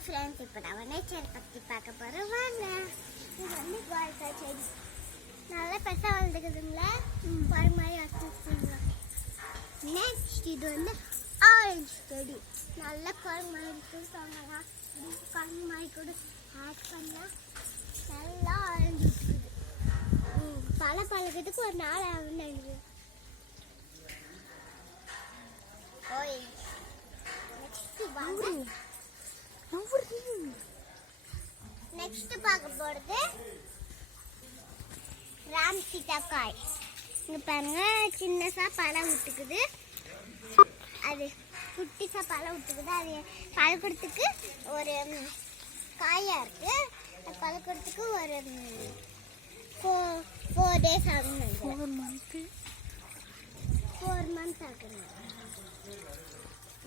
Hi friends, இப்போ நம்ம nature பற்றி பார்க்க போகிறோம். வாங்க. இது வந்து கோயக்காய் செடி நல்லா பெருசாக வளர்ந்துக்குதுங்களா, ஒரு மாதிரி வச்சுருக்குங்க. நெக்ஸ்ட் இது வந்து ஆரஞ்சு செடி நல்லா குழம்பு மாதிரி இருக்குன்னு சொன்னாங்க. குழம்பு மாதிரி கூட ஆட் பண்ணால் நல்லா ஆரஞ்சு விட்டுக்குது. பழகிறதுக்கு ஒரு நாள் ஆகுன்னு நினைக்குது. நெக்ஸ்ட் பார்க்க போறது ராம் சீதாக்காய். இங்க பாருங்க, சின்னசா பழம் விட்டுக்குது, அது குட்டிசா பழம் விட்டுக்குது. அது பழக்கிறதுக்கு ஒரு காயா இருக்கு. அது பழக்கிறதுக்கு ஒரு 4 days ஆகும். 4 months ஆகுது.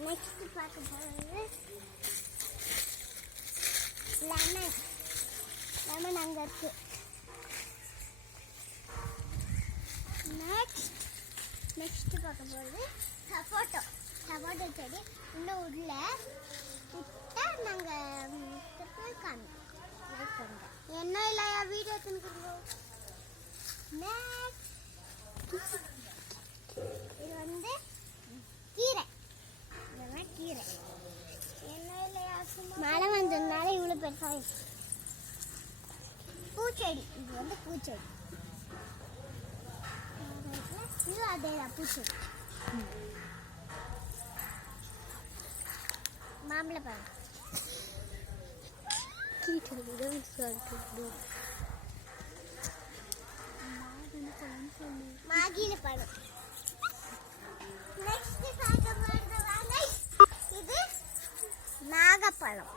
நெக்ஸ்ட் பார்க்க போறது லெமன் அங்கே இருக்கு. நெக்ஸ்ட் பார்க்க போகிறது சப்போட்டோ செடி. இன்னும் உள்ள விட்டா நாங்கள் காமிப்போம். என்ன இல்லையா வீடியோ எடுத்துன்னு. இது வந்து கீரை. மழை வந்ததுனால இவ்வளோ பெருசாக. பூச்செடி, இது வந்து பூச்செடி. இது அதே தான் பூச்செடி. மாம்பழப்பழம், மாகில பழம். நெக்ஸ்ட் இது நாகப்பழம்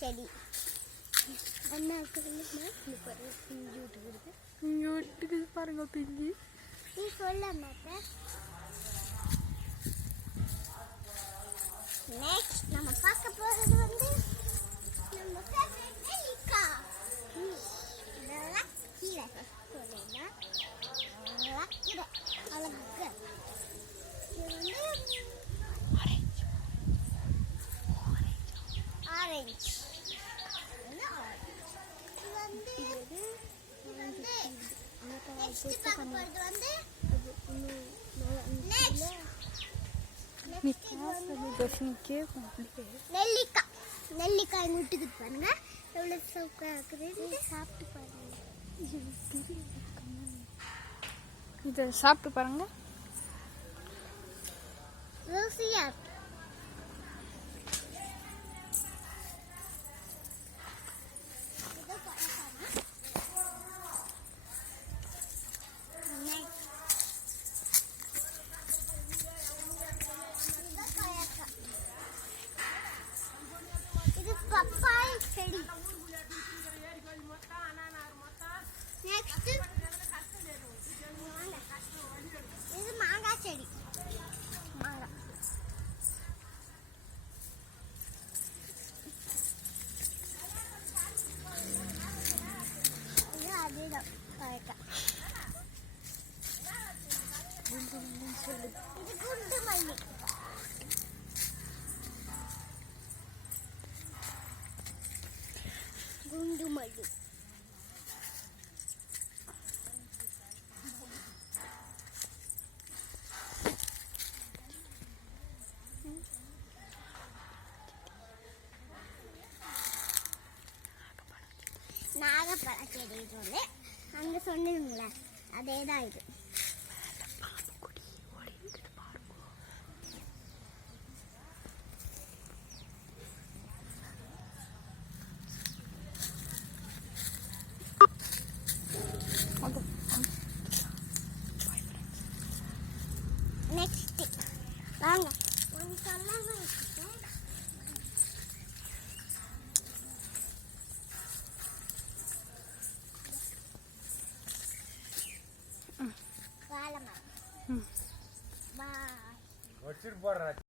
செடி. என்ன பாருங்க பிஞ்சு. நீ சொல்ல மாட்டேன். நெக்ஸ்ட் நம்ம பார்க்க போறது வந்து நம்ம நெல்லிக்காய். இதெல்லாம் கீரை அழகு. இது வந்து ஆரஞ்சு. நெல்லிக்காய் முட்டுக்குது பாருங்க, எவ்வளவு சூப்பரா இருக்குது. சாப்பிட்டு பாருங்க. இதை சாப்பிட்டு பாருங்க, ருசியா இருக்கு. பப்பாளி செடி. நெக்ஸ்ட் இது மாங்காய் செடி. மாங்காய் இது அதேதான் காய்க்காய். இது குண்டு மல்லி. குண்டு மல்லி. நாகப்பழ செடி. இது வந்து அங்கே சொன்னீங்களே அதே தான் இது. நெக்ஸ்ட் வாங்க, ஒன்று சொல்லாம வாழை மரம். பாய்.